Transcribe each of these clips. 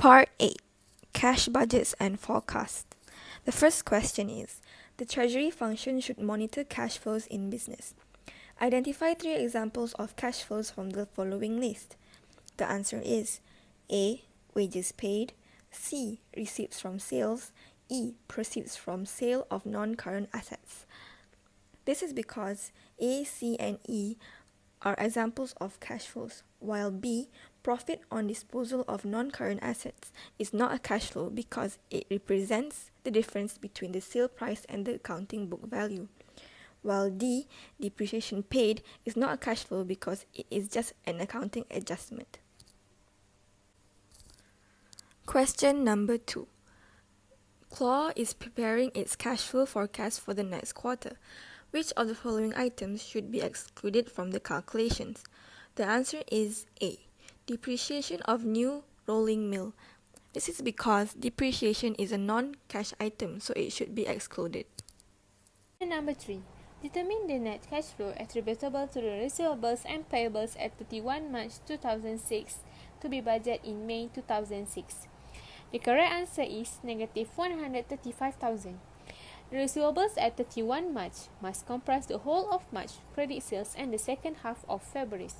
Part 8. Cash Budgets and Forecast. The first question is, the Treasury function should monitor cash flows in business. Identify 3 examples of cash flows from the following list. The answer is A. Wages paid, C. Receipts from sales, E. Proceeds from sale of non-current assets. This is because A, C, and E are examples of cash flows, while B, profit on disposal of non-current assets, is not a cash flow because it represents the difference between the sale price and the accounting book value. While D, depreciation paid, is not a cash flow because it is just an accounting adjustment. Question number 2. Claw is preparing its cash flow forecast for the next quarter. Which of the following items should be excluded from the calculations? The answer is A. Depreciation of new rolling mill. This is because depreciation is a non-cash item, so it should be excluded. Number 3. Determine the net cash flow attributable to the receivables and payables at 31 March 2006 to be budgeted in May 2006. The correct answer is negative 135,000. The receivables at 31 March must comprise the whole of March credit sales and the second half of February.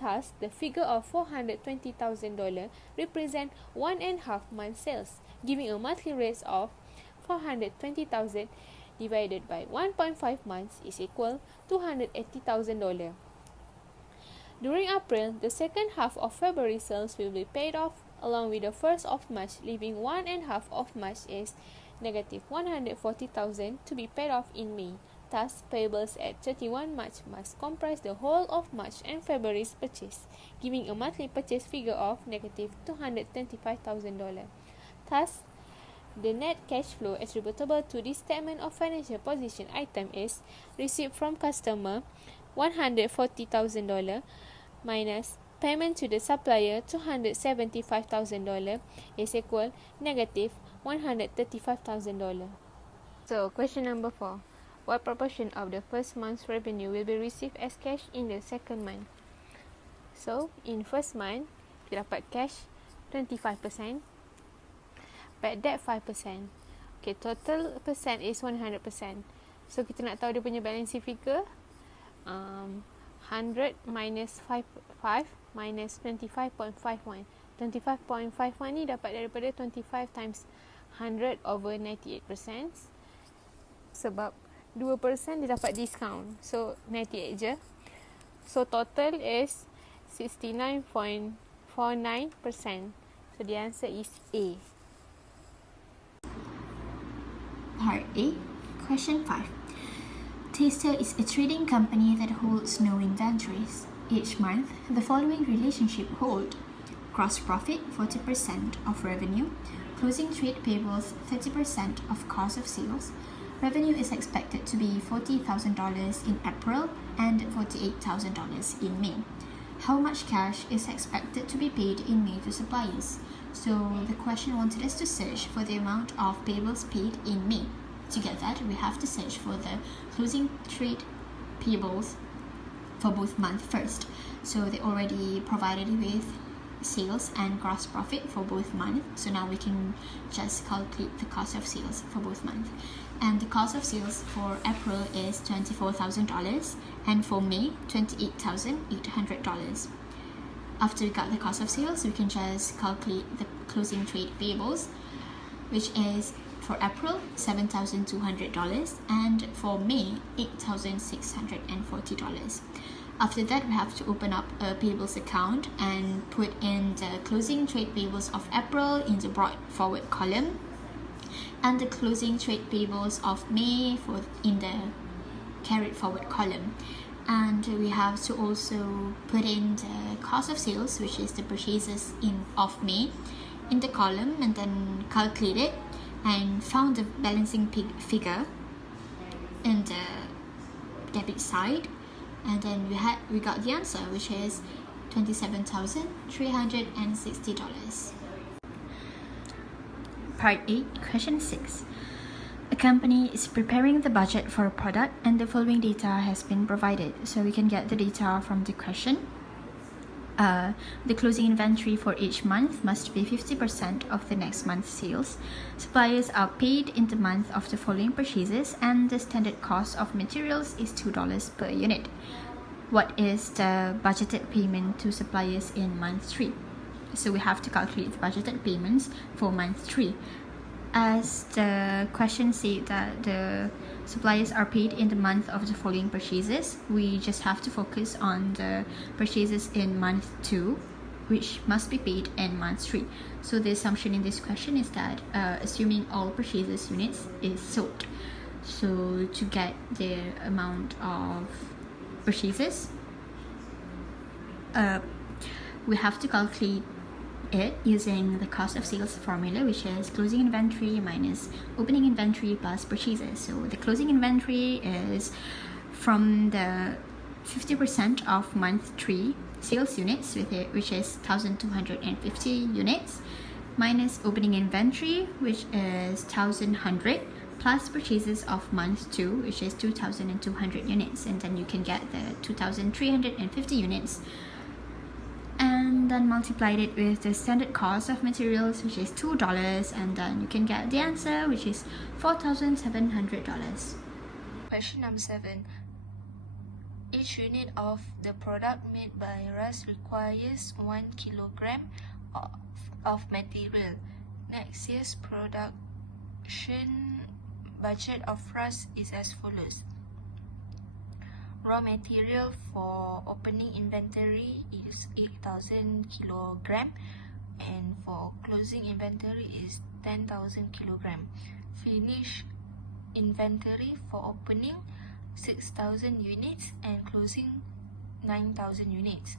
Thus, the figure of $420,000 represents 1.5 month sales, giving a monthly rate of $420,000 divided by 1.5 months is equal to $280,000. During April, the second half of February sales will be paid off along with the first of March, leaving 1.5 of March is negative 140,000 to be paid off in May. Thus, payables at 31 March must comprise the whole of March and February's purchase, giving a monthly purchase figure of negative $225,000. Thus, the net cash flow attributable to this statement of financial position item is receipt from customer $140,000 minus payment to the supplier $275,000 is equal negative $135,000. So, question number 4. What proportion of the first month's revenue will be received as cash in the second month? So, in first month, kita dapat cash 25%, bad debt 5%. Okay, total percent is 100%. So, kita nak tahu dia punya balancing figure. 100 minus 5 minus 25.51. 25.51 ni dapat daripada 25 times 100 over 98%. Sebab 2% dia dapat discount. So, 98 je. So, total is 69.49%. So, the answer is A. Part A, Question 5. Taster is a trading company that holds no inventories. Each month, the following relationship hold: gross profit 40% of revenue, closing trade payables 30% of cost of sales. Revenue is expected to be $40,000 in April and $48,000 in May. How much cash is expected to be paid in May to suppliers? So the question wanted us to search for the amount of payables paid in May. To get that, we have to search for the closing trade payables for both months first. So they already provided with sales and gross profit for both months. So now we can just calculate the cost of sales for both months. And the cost of sales for April is $24,000 and for May, $28,800. After we got the cost of sales, we can just calculate the closing trade payables, which is for April, $7,200 and for May, $8,640. After that, we have to open up a payables account and put in the closing trade payables of April in the brought forward column and the closing trade payables of May in the carried forward column. And we have to also put in the cost of sales, which is the purchases of May, in the column and then calculate it and found the balancing figure in the debit side, and then we got the answer, which is $27,360. Part 8, Question 6. A company is preparing the budget for a product and the following data has been provided. So we can get the data from the question. The closing inventory for each month must be 50% of the next month's sales. Suppliers are paid in the month of the following purchases, and the standard cost of materials is $2 per unit. What is the budgeted payment to suppliers in month 3? So we have to calculate the budgeted payments for month 3. As the question said that the suppliers are paid in the month of the following purchases, we just have to focus on the purchases in month 2, which must be paid in month 3. So the assumption in this question is that assuming all purchases units is sold. So to get the amount of purchases, we have to calculate it using the cost of sales formula, which is closing inventory minus opening inventory plus purchases. So the closing inventory is from the 50% of month 3 sales units with it, which is 1,250 units, minus opening inventory, which is 1,100, plus purchases of month 2, which is 2,200 units, and then you can get the 2,350 units, and then multiplied it with the standard cost of materials, which is $2, and then you can get the answer, which is $4,700. Question number 7. Each unit of the product made by Ras requires 1 kilogram of material. Next year's production budget of Ras is as follows. Raw material for opening inventory is 8,000 kilogram, and for closing inventory is 10,000 kilogram. Finished inventory for opening 6,000 units and closing 9,000 units.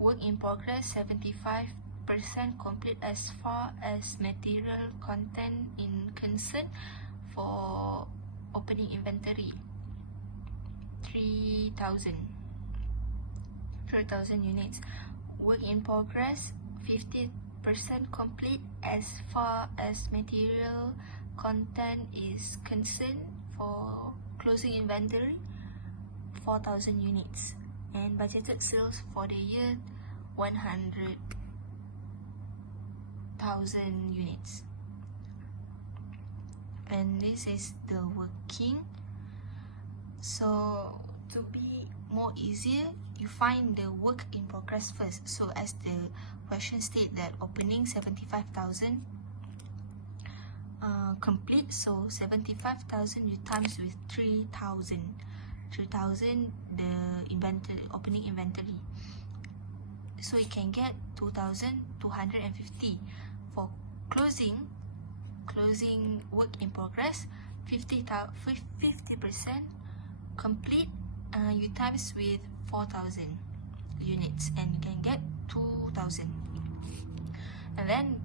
Work in progress 75% complete as far as material content in concern. For opening inventory 3,000 units. Work in progress 50% complete as far as material content is concerned. For closing inventory 4,000 units, and budgeted sales for the year 100,000 units. And this is the working. So to be more easier, you find the work in progress first. So as the question state that opening 75,000 complete, so 75,000 you times with 3,000 the opening inventory, so you can get 2,250. For closing work in progress 50% complete, you times with 4,000 units, and you can get 2,000. And then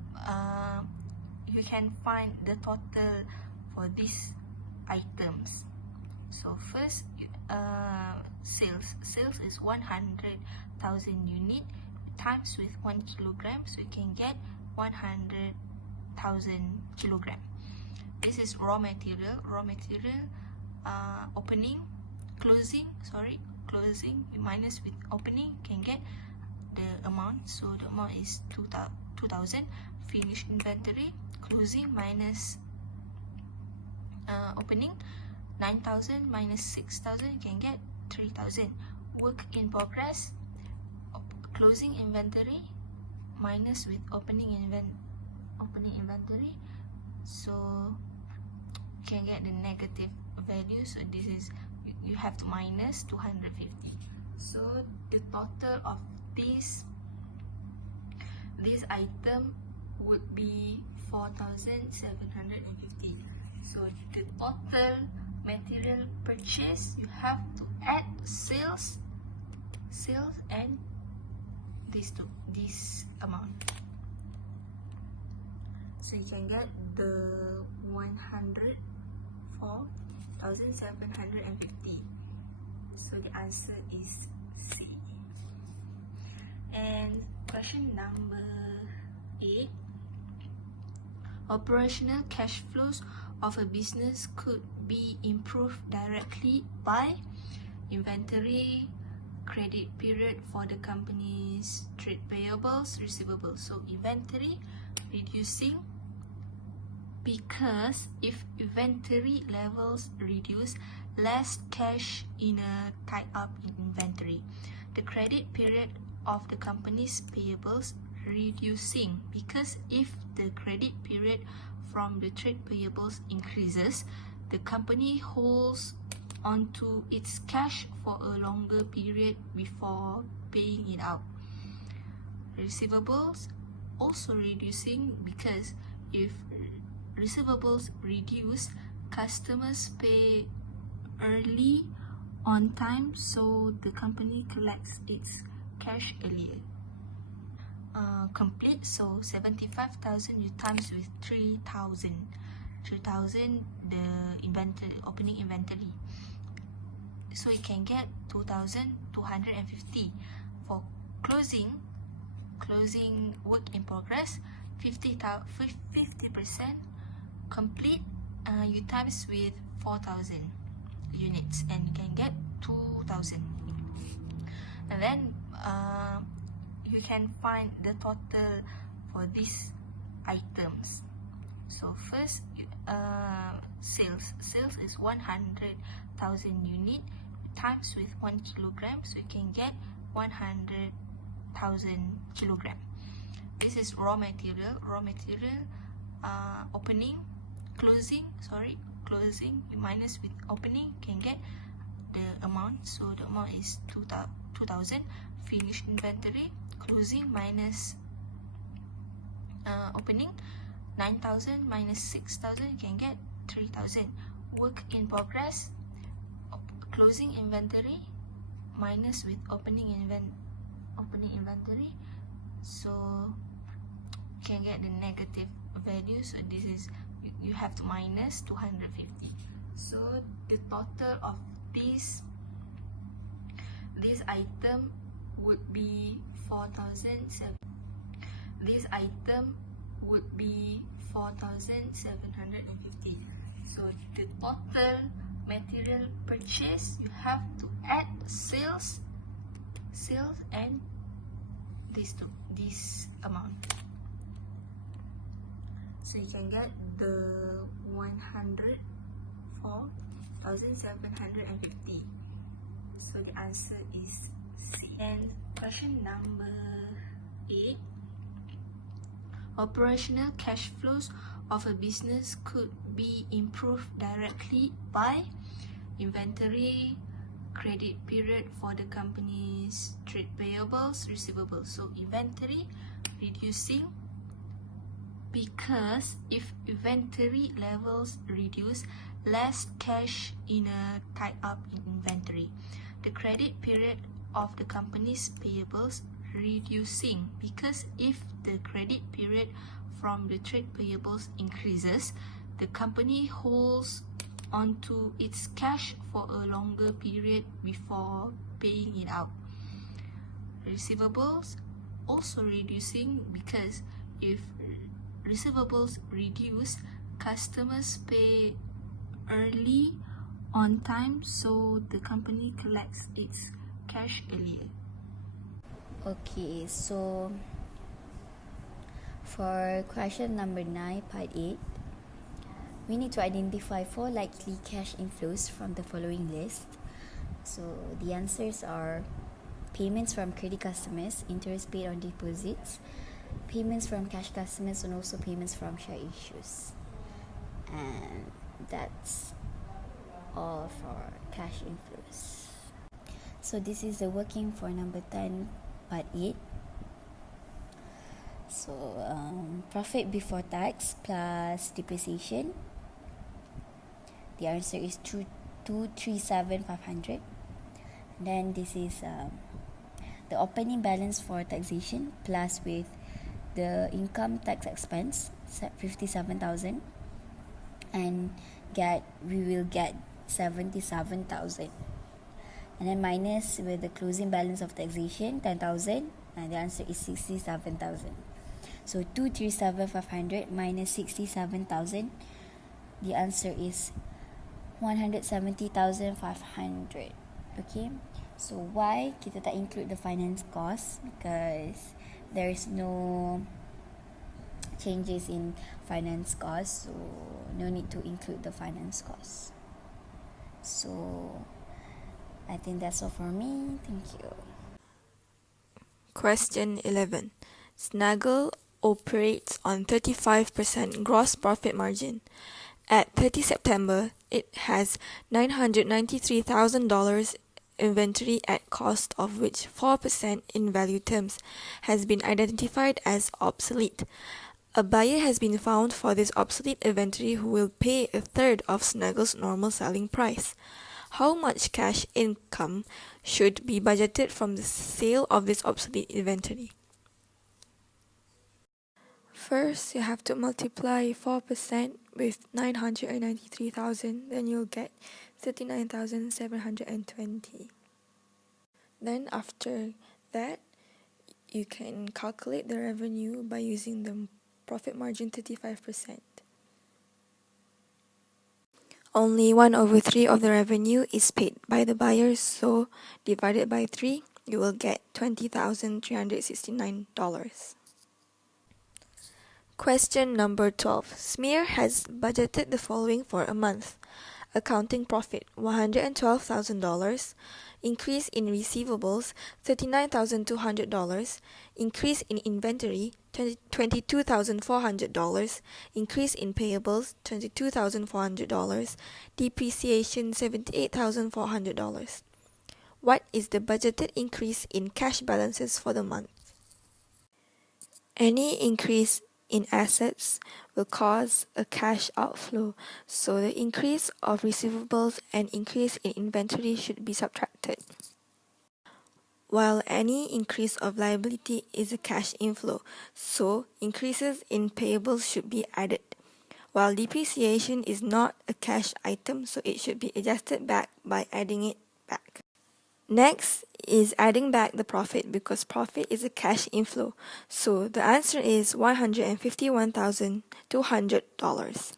you can find the total for these items. So first, sales is 100,000 unit times with 1 kilogram, so you can get 100,000 kilogram. This is raw material. Closing minus with opening, can get the amount. So the amount is 2,000. Finished inventory, closing minus opening, 9,000 minus 6,000, you can get 3,000. Work in progress, closing inventory minus with opening inventory, so you can get the negative value. So this is, you have to minus 250. So the total of this item would be 4,750. So the total material purchase, you have to add sales and this amount. So you can get the 104,750. So the answer is C. And question number 8. Operational cash flows of a business could be improved directly by inventory credit period for the company's trade payables, receivables. So inventory reducing because if inventory levels reduce, less cash in a tied up in inventory. The credit period of the company's payables reducing because if the credit period from the trade payables increases, the company holds onto its cash for a longer period before paying it out. Receivables also reducing because if receivables reduce, customers pay early on time, so the company collects its cash earlier. Complete, so 75,000 you times with 3,000 the opening inventory, so you can get 2,250. For closing work in progress, 50% complete, you times with 4,000 units and you can get 2,000. And then you can find the total for these items. So first, sales is 100,000 unit times with 1 kilogram, so you can get 100,000 kilogram. This is raw material. Closing minus with opening can get the amount. So the amount is 2,000. Finished inventory, closing minus opening, 9,000 minus 6,000, you can get 3,000. Work in progress, closing inventory minus with opening inventory, so you can get the negative value. So this is, you have to minus 250. So the total of this item would be 4,700. This item would be 4,750. So the total material purchase, you have to add sales and this amount. So you can get the 104,750. So the answer is C. And question number 8. Operational cash flows of a business could be improved directly by inventory, credit period for the company's trade payables, receivables. So inventory reducing because if inventory levels reduce, less cash in a tied up in inventory. The credit period of the company's payables reducing because if the credit period from the trade payables increases, the company holds onto its cash for a longer period before paying it out. Receivables also reducing because if receivables reduce, customers pay early on time, so the company collects its cash earlier. Okay, so for question number 9, part 8, we need to identify 4 likely cash inflows from the following list. So the answers are payments from credit customers, interest paid on deposits, payments from cash customers, and also payments from share issues. And that's all for cash inflows. So this is the working for number 10, part 8. So profit before tax plus depreciation, the answer is 237,500. Then this is the opening balance for taxation plus with the income tax expense, 57,000, and we will get 77,000. And then minus with the closing balance of taxation, 10,000, and the answer is 67,000. So 237,500 minus 67,000, the answer is 170,500. Okay, so why kita tak include the finance cost? Because there is no changes in finance cost, so no need to include the finance cost. So I think that's all for me. Thank you. Question 11. Snaggle operates on 35% gross profit margin. At 30 September, it has $993,000 inventory at cost, of which 4% in value terms has been identified as obsolete. A buyer has been found for this obsolete inventory who will pay a third of Snuggle's normal selling price. How much cash income should be budgeted from the sale of this obsolete inventory? First, you have to multiply 4% with 993,000, then you'll get 39,720. Then after that, you can calculate the revenue by using the profit margin 35%. Only 1/3 of the revenue is paid by the buyers, so divided by 3, you will get $20,369. Question number 12. Smear has budgeted the following for a month. Accounting profit $112,000, increase in receivables $39,200, increase in inventory $22,400, increase in payables $22,400, depreciation $78,400. What is the budgeted increase in cash balances for the month? Any increase in assets will cause a cash outflow, so the increase of receivables and increase in inventory should be subtracted. While any increase of liability is a cash inflow, so increases in payables should be added. While depreciation is not a cash item, so it should be adjusted back by adding it back. Next is adding back the profit, because profit is a cash inflow. So the answer is $151,200.